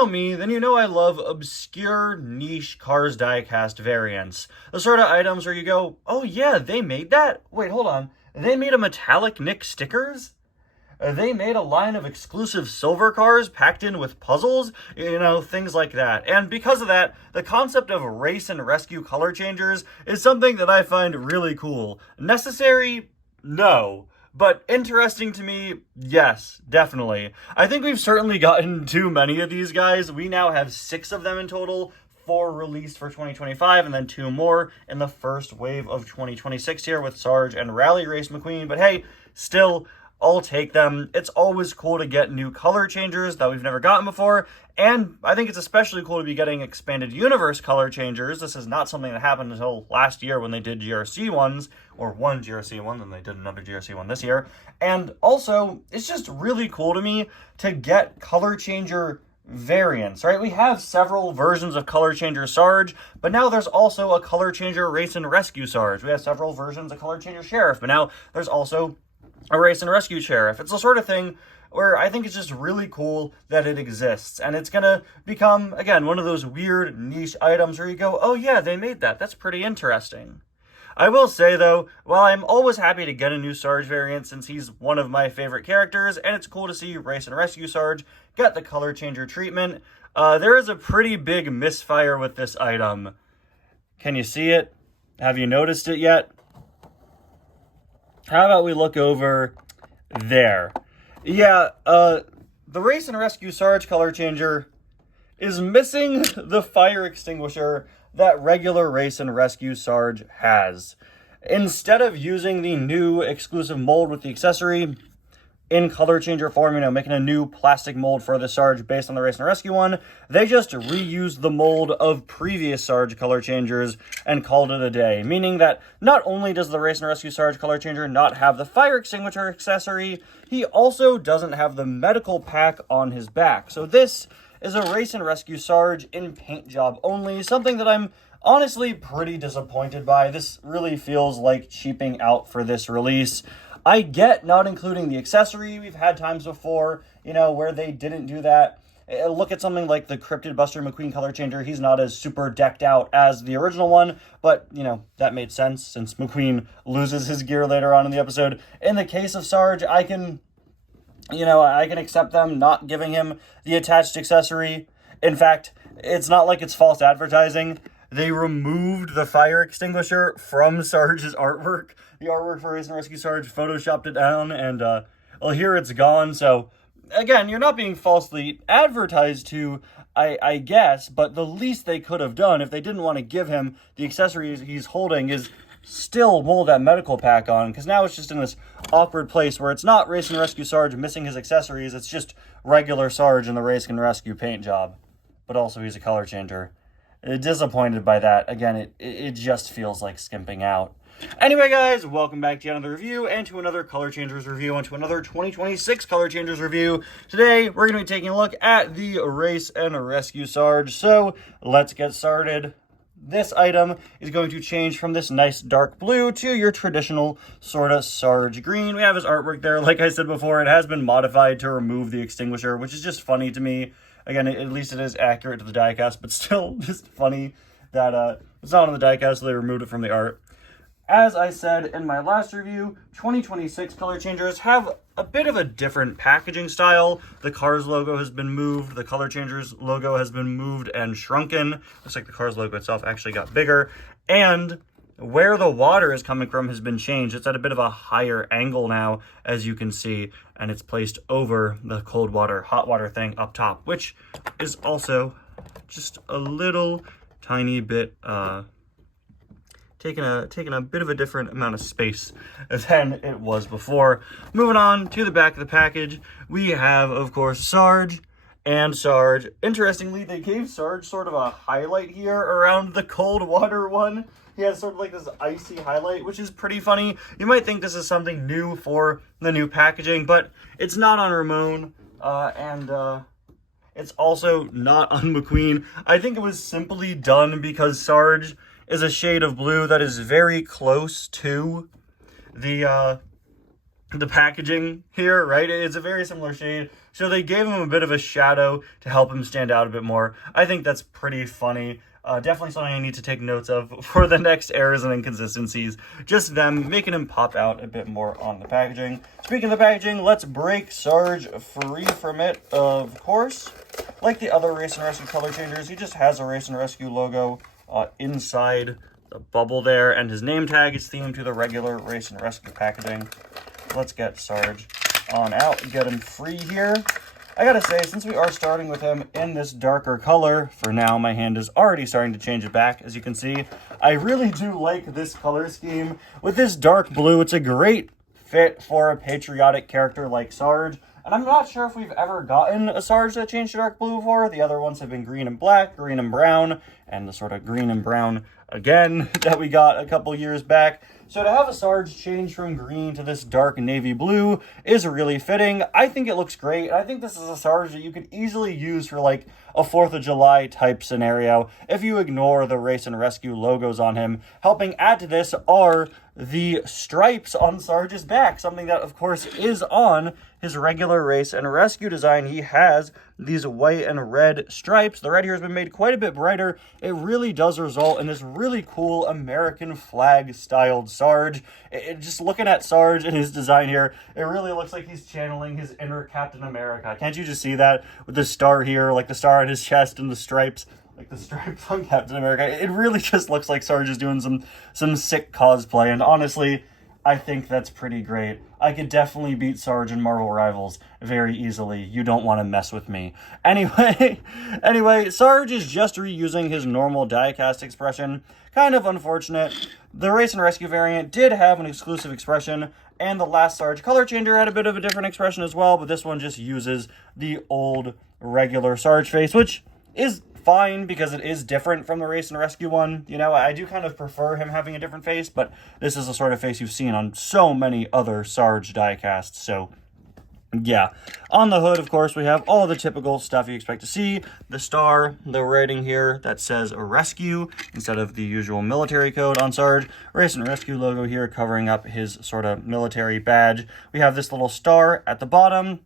know me, then you know I love obscure, niche Cars diecast variants. The sort of items where you go, oh yeah, they made that? Wait, hold on. They made a metallic Nick stickers? They made a line of exclusive silver cars packed in with puzzles, things like that. And because of that, the concept of race and rescue color changers is something that I find really cool. Necessary? No. But interesting to me? Yes, definitely. I think we've certainly gotten too many of these guys. We now have 6 of them in total, 4 released for 2025, and then 2 more in the first wave of 2026 here with Sarge and Rally Race McQueen. But hey, still, I'll take them. It's always cool to get new color changers that we've never gotten before, and I think it's especially cool to be getting expanded universe color changers. This is not something that happened until last year when they did GRC ones, or one GRC one, then they did another GRC one this year. And also, it's just really cool to me to get color changer variants, right? We have several versions of color changer Sarge, but now there's also a color changer race and rescue Sarge. We have several versions of color changer Sheriff, but now there's also a race and rescue sheriff. It's the sort of thing where I think it's just really cool that it exists. And it's going to become, again, one of those weird niche items where you go, oh yeah, they made that. That's pretty interesting. I will say, though, while I'm always happy to get a new Sarge variant since he's one of my favorite characters, and it's cool to see Race and Rescue Sarge get the color changer treatment, there is a pretty big misfire with this item. Can you see it? Have you noticed it yet? How about we look over there? Yeah, the Race and Rescue Sarge color changer is missing the fire extinguisher that regular Race and Rescue Sarge has. Instead of using the new exclusive mold with the accessory in color changer form, making a new plastic mold for the Sarge based on the Race and Rescue one, they just reused the mold of previous Sarge color changers and called it a day. Meaning that not only does the Race and Rescue Sarge color changer not have the fire extinguisher accessory, he also doesn't have the medical pack on his back. So this is a Race and Rescue Sarge in paint job only, something that I'm honestly pretty disappointed by. This really feels like cheaping out for this release. I get not including the accessory. We've had times before, where they didn't do that. Look at something like the Cryptid Buster McQueen color changer. He's not as super decked out as the original one, but, that made sense since McQueen loses his gear later on in the episode. In the case of Sarge, I can accept them not giving him the attached accessory. In fact, it's not like it's false advertising. They removed the fire extinguisher from Sarge's artwork. The artwork for Race and Rescue Sarge photoshopped it down, and, here it's gone. So, again, you're not being falsely advertised to, I guess, but the least they could have done, if they didn't want to give him the accessories he's holding, is still mold that medical pack on, because now it's just in this awkward place where it's not Race and Rescue Sarge missing his accessories, it's just regular Sarge in the Race and Rescue paint job. But also he's a color changer. Disappointed by that. Again, it just feels like skimping out. Anyway, guys, welcome back to another review and to another Color Changers review and to another 2026 Color Changers review. Today, we're going to be taking a look at the Race and Rescue Sarge. So, let's get started. This item is going to change from this nice dark blue to your traditional sort of Sarge green. We have his artwork there. Like I said before, it has been modified to remove the extinguisher, which is just funny to me. Again, at least it is accurate to the diecast, but still just funny that it's not on the diecast, so they removed it from the art. As I said in my last review, 2026 color changers have a bit of a different packaging style. The Cars logo has been moved, the color changers logo has been moved and shrunken. Looks like the Cars logo itself actually got bigger. And where the water is coming from has been changed. It's at a bit of a higher angle now, as you can see, and it's placed over the cold water, hot water thing up top, which is also just a little tiny bit, taking a bit of a different amount of space than it was before. Moving on to the back of the package, we have, of course, Sarge and Sarge. Interestingly, they gave Sarge sort of a highlight here around the cold water one. He has sort of like this icy highlight, which is pretty funny. You might think this is something new for the new packaging, but it's not on Ramon, and it's also not on McQueen. I think it was simply done because Sarge is a shade of blue that is very close to the the packaging here, right? It's a very similar shade. So they gave him a bit of a shadow to help him stand out a bit more. I think that's pretty funny. Definitely something I need to take notes of for the next errors and inconsistencies. Just them making him pop out a bit more on the packaging. Speaking of the packaging, let's break Sarge free from it, of course. Like the other Race and Rescue color changers, he just has a Race and Rescue logo inside the bubble there, and his name tag is themed to the regular Race and Rescue packaging. Let's get Sarge on out and get him free here. I gotta say, since we are starting with him in this darker color, for now my hand is already starting to change it back, as you can see. I really do like this color scheme. With this dark blue, it's a great fit for a patriotic character like Sarge. And I'm not sure if we've ever gotten a Sarge that changed to dark blue before. The other ones have been green and black, green and brown, and the sort of green and brown again that we got a couple years back. So to have a Sarge change from green to this dark navy blue is really fitting. I think it looks great. I think this is a Sarge that you could easily use for like a 4th of July type scenario if you ignore the Race and Rescue logos on him. Helping add to this are the stripes on Sarge's back, something that of course is on his regular Race and Rescue design. He has these white and red stripes. The red here has been made quite a bit brighter. It really does result in this really cool American flag styled Sarge. Just looking at Sarge and his design here, it really looks like he's channeling his inner Captain America. Can't you just see that with the star here, like the star on his chest and the stripes? Like the stripes on Captain America. It really just looks like Sarge is doing some sick cosplay, and honestly, I think that's pretty great. I could definitely beat Sarge in Marvel Rivals very easily. You don't want to mess with me. Anyway, Sarge is just reusing his normal die-cast expression. Kind of unfortunate. The Race and Rescue variant did have an exclusive expression, and the last Sarge color changer had a bit of a different expression as well, but this one just uses the old regular Sarge face, which is fine because it is different from the Race and Rescue one. You know, I do kind of prefer him having a different face, but this is the sort of face you've seen on so many other Sarge diecasts, so yeah. On the hood, of course, we have all the typical stuff you expect to see. The star, the writing here that says rescue instead of the usual military code on Sarge. Race and Rescue logo here covering up his sort of military badge. We have this little star at the bottom.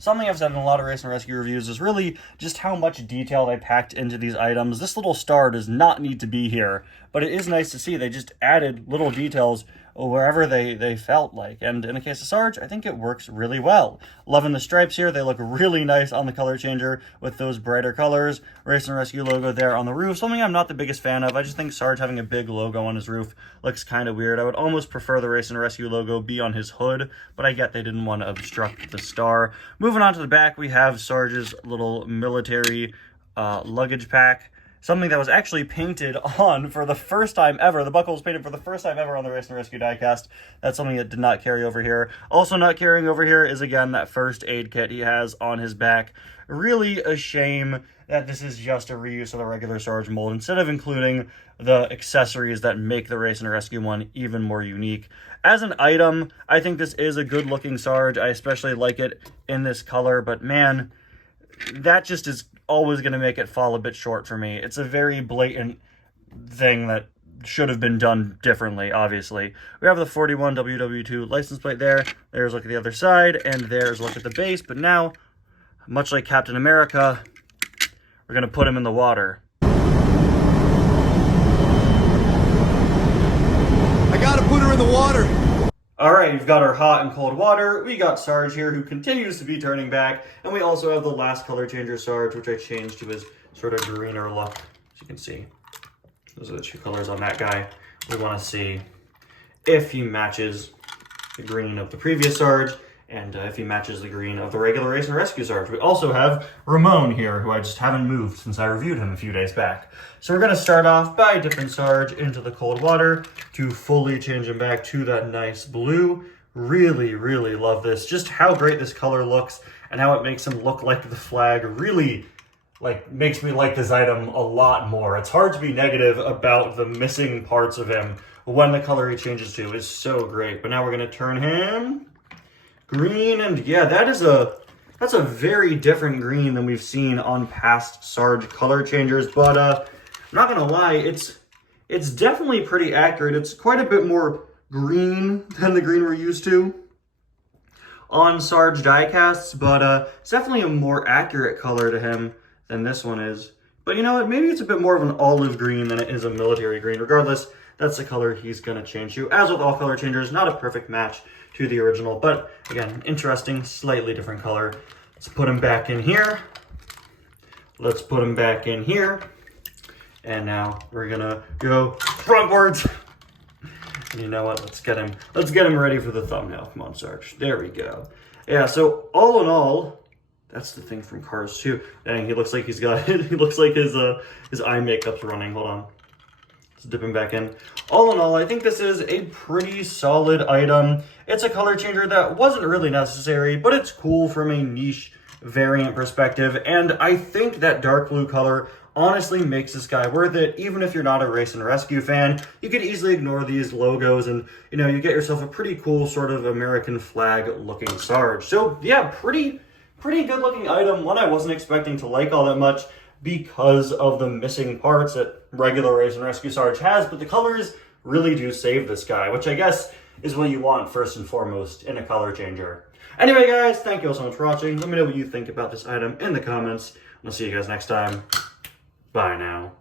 Something I've said in a lot of Race and Rescue reviews is really just how much detail they packed into these items. This little star does not need to be here, but it is nice to see they just added little details wherever they felt like. And in the case of Sarge, I think it works really well. Loving the stripes here. They look really nice on the color changer with those brighter colors. Race and Rescue logo there on the roof. Something I'm not the biggest fan of. I just think Sarge having a big logo on his roof looks kind of weird. I would almost prefer the Race and Rescue logo be on his hood, but I get they didn't want to obstruct the star. Moving on to the back, we have Sarge's little military luggage pack. Something that was actually painted on for the first time ever. The buckle was painted for the first time ever on the Race and Rescue diecast. That's something that did not carry over here. Also not carrying over here is, again, that first aid kit he has on his back. Really a shame that this is just a reuse of the regular Sarge mold instead of including the accessories that make the Race and Rescue one even more unique. As an item, I think this is a good-looking Sarge. I especially like it in this color, but man, that just is always going to make it fall a bit short for me. It's a very blatant thing that should have been done differently, obviously. We have the 41 WW2 license plate there. There's a look at the other side, and there's a look at the base. But now, much like Captain America, we're going to put him in the water. I gotta put her in the water. All right, we've got our hot and cold water. We got Sarge here, who continues to be turning back. And we also have the last color changer Sarge, which I changed to his sort of greener look. As you can see, those are the two colors on that guy. We want to see if he matches the green of the previous Sarge, and if he matches the green of the regular Race and Rescue Sarge. We also have Ramon here, who I just haven't moved since I reviewed him a few days back. So we're going to start off by dipping Sarge into the cold water to fully change him back to that nice blue. Really, really love this. Just how great this color looks and how it makes him look like the flag really makes me like this item a lot more. It's hard to be negative about the missing parts of him when the color he changes to is so great. But now we're going to turn him green, and yeah, that's a very different green than we've seen on past Sarge color changers, but I'm not gonna lie, it's definitely pretty accurate. It's quite a bit more green than the green we're used to. on Sarge diecasts, but it's definitely a more accurate color to him than this one is. But you know what, maybe it's a bit more of an olive green than it is a military green. Regardless, that's the color he's gonna change to. As with all color changers, not a perfect match to the original, but again, interesting, slightly different color. Let's put him back in here. Let's put him back in here. And now we're gonna go frontwards. And you know what, let's get him ready for the thumbnail. Come on, Sarge, there we go. Yeah, so all in all, that's the thing from Cars 2. Dang, he looks like he's got, he looks like his eye makeup's running. Hold on. Let's dip him back in. All in all, I think this is a pretty solid item. It's a color changer that wasn't really necessary, but it's cool from a niche variant perspective. And I think that dark blue color honestly makes this guy worth it. Even if you're not a race and rescue fan, you could easily ignore these logos and, you know, you get yourself a pretty cool sort of American flag looking Sarge. So yeah, pretty good looking item. One I wasn't expecting to like all that much because of the missing parts that regular Race and Rescue Sarge has, but the colors really do save this guy, which I guess is what you want first and foremost in a color changer. Anyway guys, thank you all so much for watching. Let me know what you think about this item in the comments. I'll see you guys next time. Bye now.